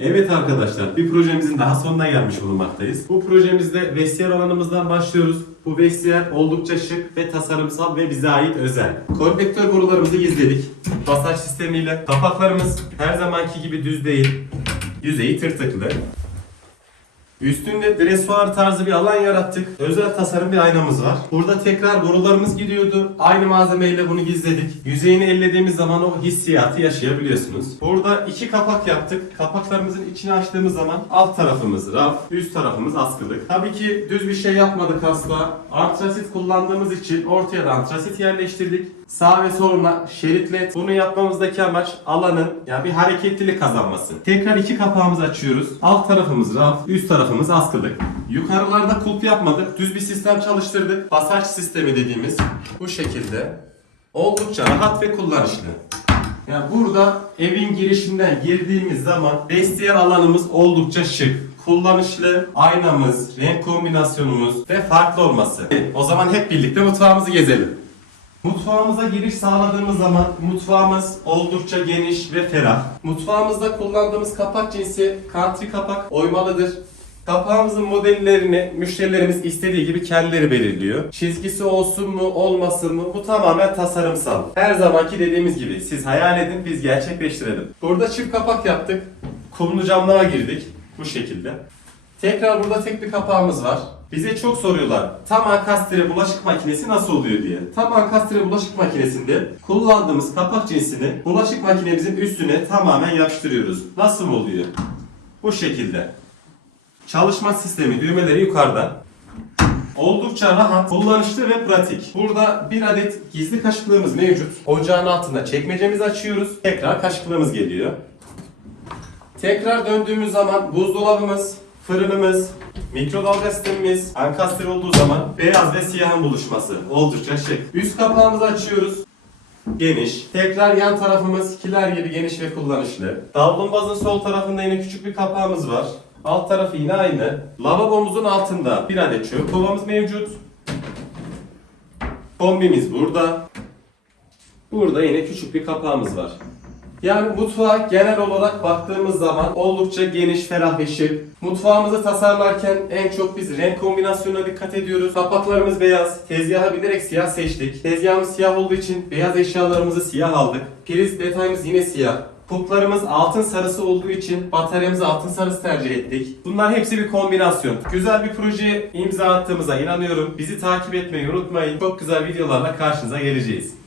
Evet arkadaşlar bir projemizin daha sonuna gelmiş bulunmaktayız. Bu projemizde vestiyer alanımızdan başlıyoruz. Bu vestiyer oldukça şık ve tasarımsal ve bize ait özel. Konvektör borularımızı gizledik. Basaj sistemiyle. Kapaklarımız her zamanki gibi düz değil. Yüzeyi tırtıklı. Üstünde dresuar tarzı bir alan yarattık. Özel tasarım bir aynamız var. Burada tekrar borularımız gidiyordu. Aynı malzemeyle bunu gizledik. Yüzeyini ellediğimiz zaman o hissiyatı yaşayabiliyorsunuz. Burada iki kapak yaptık. Kapaklarımızın içini açtığımız zaman alt tarafımız raf, üst tarafımız askılık. Tabii ki düz bir şey yapmadık asla. Antrasit kullandığımız için ortaya da antrasit yerleştirdik. Sağ ve soluna şerit led. Bunu yapmamızdaki amaç alanın yani bir hareketlilik kazanması. Tekrar iki kapağımızı açıyoruz. Alt tarafımız raf, üst tarafımız askılık. Yukarılarda kulp yapmadık. Düz bir sistem çalıştırdık. Basaj sistemi dediğimiz bu şekilde. Oldukça rahat ve kullanışlı. Yani burada evin girişinden girdiğimiz zaman vestiyer alanımız oldukça şık. Kullanışlı, aynamız, renk kombinasyonumuz ve farklı olması. O zaman hep birlikte mutfağımızı gezelim. Mutfağımıza giriş sağladığımız zaman mutfağımız oldukça geniş ve ferah. Mutfağımızda kullandığımız kapak cinsi country kapak oymalıdır. Kapağımızın modellerini müşterilerimiz istediği gibi kendileri belirliyor. Çizgisi olsun mu olmasın mı bu tamamen tasarımsal. Her zamanki dediğimiz gibi siz hayal edin biz gerçekleştirelim. Burada çift kapak yaptık. Kumlu camlara girdik bu şekilde. Tekrar burada tek bir kapağımız var. Bize çok soruyorlar. Tam ankastre bulaşık makinesi nasıl oluyor diye. Tam ankastre bulaşık makinesinde kullandığımız kapak cinsini bulaşık makinemizin üstüne tamamen yapıştırıyoruz. Nasıl oluyor? Bu şekilde. Çalışma sistemi düğmeleri yukarıda. Oldukça rahat, kullanışlı ve pratik. Burada bir adet gizli kaşıklığımız mevcut. Ocağın altında çekmecemizi açıyoruz. Tekrar kaşıklığımız geliyor. Tekrar döndüğümüz zaman buzdolabımız, fırınımız, mikrodalga sistemimiz, ankastre olduğu zaman beyaz ve siyahın buluşması. Oldukça şık. Üst kapağımızı açıyoruz. Geniş. Tekrar yan tarafımız kiler gibi geniş ve kullanışlı. Davlumbazın sol tarafında yine küçük bir kapağımız var. Alt tarafı yine aynı. Lavabomuzun altında bir adet çöp kovamız mevcut. Kombimiz burada. Burada yine küçük bir kapağımız var. Yani mutfağa genel olarak baktığımız zaman oldukça geniş, ferah ve şık. Mutfağımızı tasarlarken en çok biz renk kombinasyonuna dikkat ediyoruz. Kapaklarımız beyaz. Tezgahı bilerek siyah seçtik. Tezgahımız siyah olduğu için beyaz eşyalarımızı siyah aldık. Priz detayımız yine siyah. Puplarımız altın sarısı olduğu için bataryamızı altın sarısı tercih ettik. Bunlar hepsi bir kombinasyon. Güzel bir projeye imza attığımıza inanıyorum. Bizi takip etmeyi unutmayın. Çok güzel videolarla karşınıza geleceğiz.